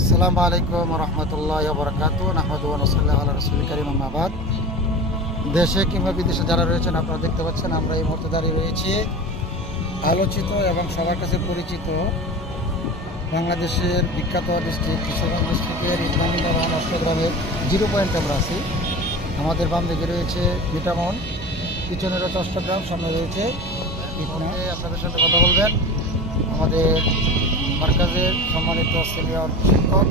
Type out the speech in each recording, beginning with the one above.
আসসালামু আলাইকুম রহমতুল্লাহ বরকাত নাহমাদুল্লাহ আল্লাহ রসুল করিম আহমাবাদ। দেশে কিংবা বিদেশে যারা রয়েছেন আপনারা দেখতে পাচ্ছেন আমরা এই মুহূর্তে দাঁড়িয়ে রয়েছি আলোচিত এবং সবার কাছে পরিচিত বাংলাদেশের বিখ্যাত ডিস্ট্রিক্ট কিশোরগঞ্জ ডিস্ট্রিক্টের ইসলামীনগর অষ্টগ্রামের 0 পয়েন্ট আমরা আছি। আমাদের বাম দিকে রয়েছে মিটামন, পিছনে রয়েছে অষ্টগ্রাম, সামনে রয়েছে আপনাদের সাথে কথা বলবেন আমাদের মার্কাজের সম্মানিত সিনিয়র শিক্ষক।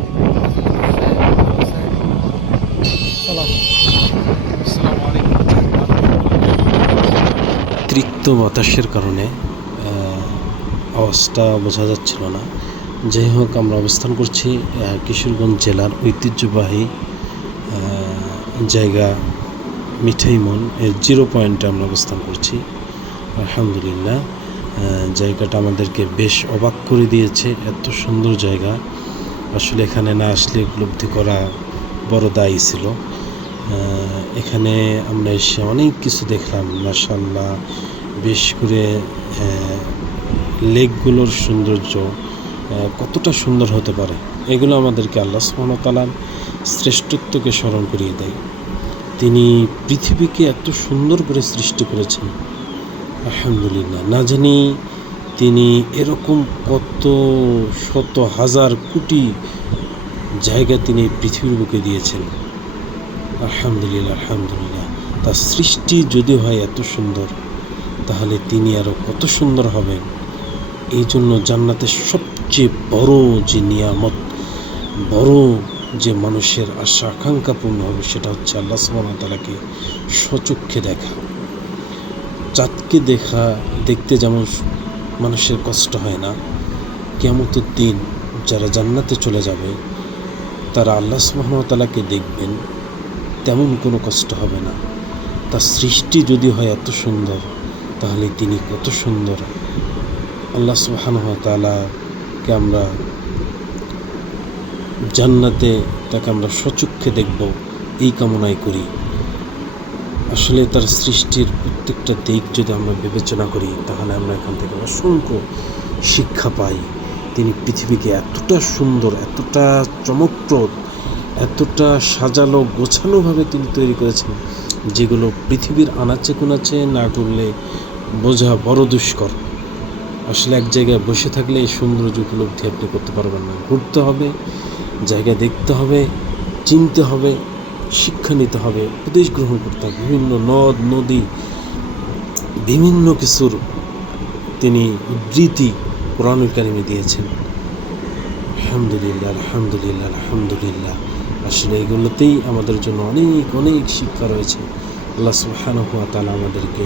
অতিরিক্ত বাতাসের কারণে আওয়াজটা বোঝা যাচ্ছিল না। যাই হোক, আমরা অবস্থান করছি কিশোরগঞ্জ জেলার ঐতিহ্যবাহী জায়গা মিঠাইমন এর 0 পয়েন্টে আমরা অবস্থান করছি। আলহামদুলিল্লাহ, জায়গাটা আমাদেরকে বেশ অবাক করে দিয়েছে। এত সুন্দর জায়গা, আসলে এখানে না আসলে উপলব্ধি করা বড় দায়ী ছিল। এখানে আমরা এসে অনেক কিছু দেখলাম মাশাআল্লাহ। বেশ করে লেকগুলোর সৌন্দর্য কতটা সুন্দর হতে পারে, এগুলো আমাদেরকে আল্লাহ সুবহানাহু ওয়া তাআলার শ্রেষ্ঠত্বকে স্মরণ করিয়ে দেয়। তিনি পৃথিবীকে এত সুন্দর করে সৃষ্টি করেছেন, আলহামদুলিল্লাহ। না জানি তিনি এরকম কত শত হাজার কোটি জায়গা তিনি পৃথিবীর বুকে দিয়েছেন। আলহামদুলিল্লাহ, আলহামদুলিল্লাহ। তার সৃষ্টি যদি হয় এত সুন্দর, তাহলে তিনি আরও কত সুন্দর হবেন। এই জন্য জান্নাতের সবচেয়ে বড় যে নিয়ামত, বড় যে মানুষের আশা আকাঙ্ক্ষা পূর্ণ হবে, সেটা হচ্ছে আল্লাহ সুবহানাহু ওয়া তাআলাকে স্বচক্ষে দেখা। চাঁদকে দেখতে যেমন মানুষের কষ্ট হয় না, কিয়ামতের দিন যারা জান্নাতে চলে যাবে তারা আল্লাহ সুবহানাহু ওয়া তাআলাকে দেখবেন, তেমন কোনো কষ্ট হবে না। তার সৃষ্টি যদি হয় এত সুন্দর, তাহলে তিনি কত সুন্দর। আল্লাহ সুবহানাহু ওয়া তাআলাকে আমরা জান্নাতে তাকে আমরা স্বচক্ষে দেখব, এই কামনাই করি। আসলে তার সৃষ্টির প্রত্যেকটা দিক যদি আমরা বিবেচনা করি, তাহলে আমরা এখান থেকে অসংখ্য শিক্ষা পাই। তিনি পৃথিবীকে এতটা সুন্দর, এতটা চমকপ্রদ, এতটা সাজালো গোছানোভাবে তিনি তৈরি করেছেন, যেগুলো পৃথিবীর আনাচে কোনাচে না করলে বোঝা বড় দুষ্কর। আসলে এক জায়গায় বসে থাকলে এই সৌন্দর্য উপলব্ধি আপনি করতে পারবেন না। ঘুরতে হবে, জায়গা দেখতে হবে, চিনতে হবে, শিক্ষা নিতে হবে, উপদেশ গ্রহণ করতে হবে। বিভিন্ন নদ নদী, বিভিন্ন কিছুর তিনি উদ্ধৃতি কোরআনুল কারীমে দিয়েছেন। আলহামদুলিল্লাহ, আলহামদুলিল্লাহ, আলহামদুলিল্লাহ। আসলে এগুলোতেই আমাদের জন্য অনেক অনেক শিক্ষা রয়েছে। আল্লাহ সুবহানাহু ওয়া তাআলা আমাদেরকে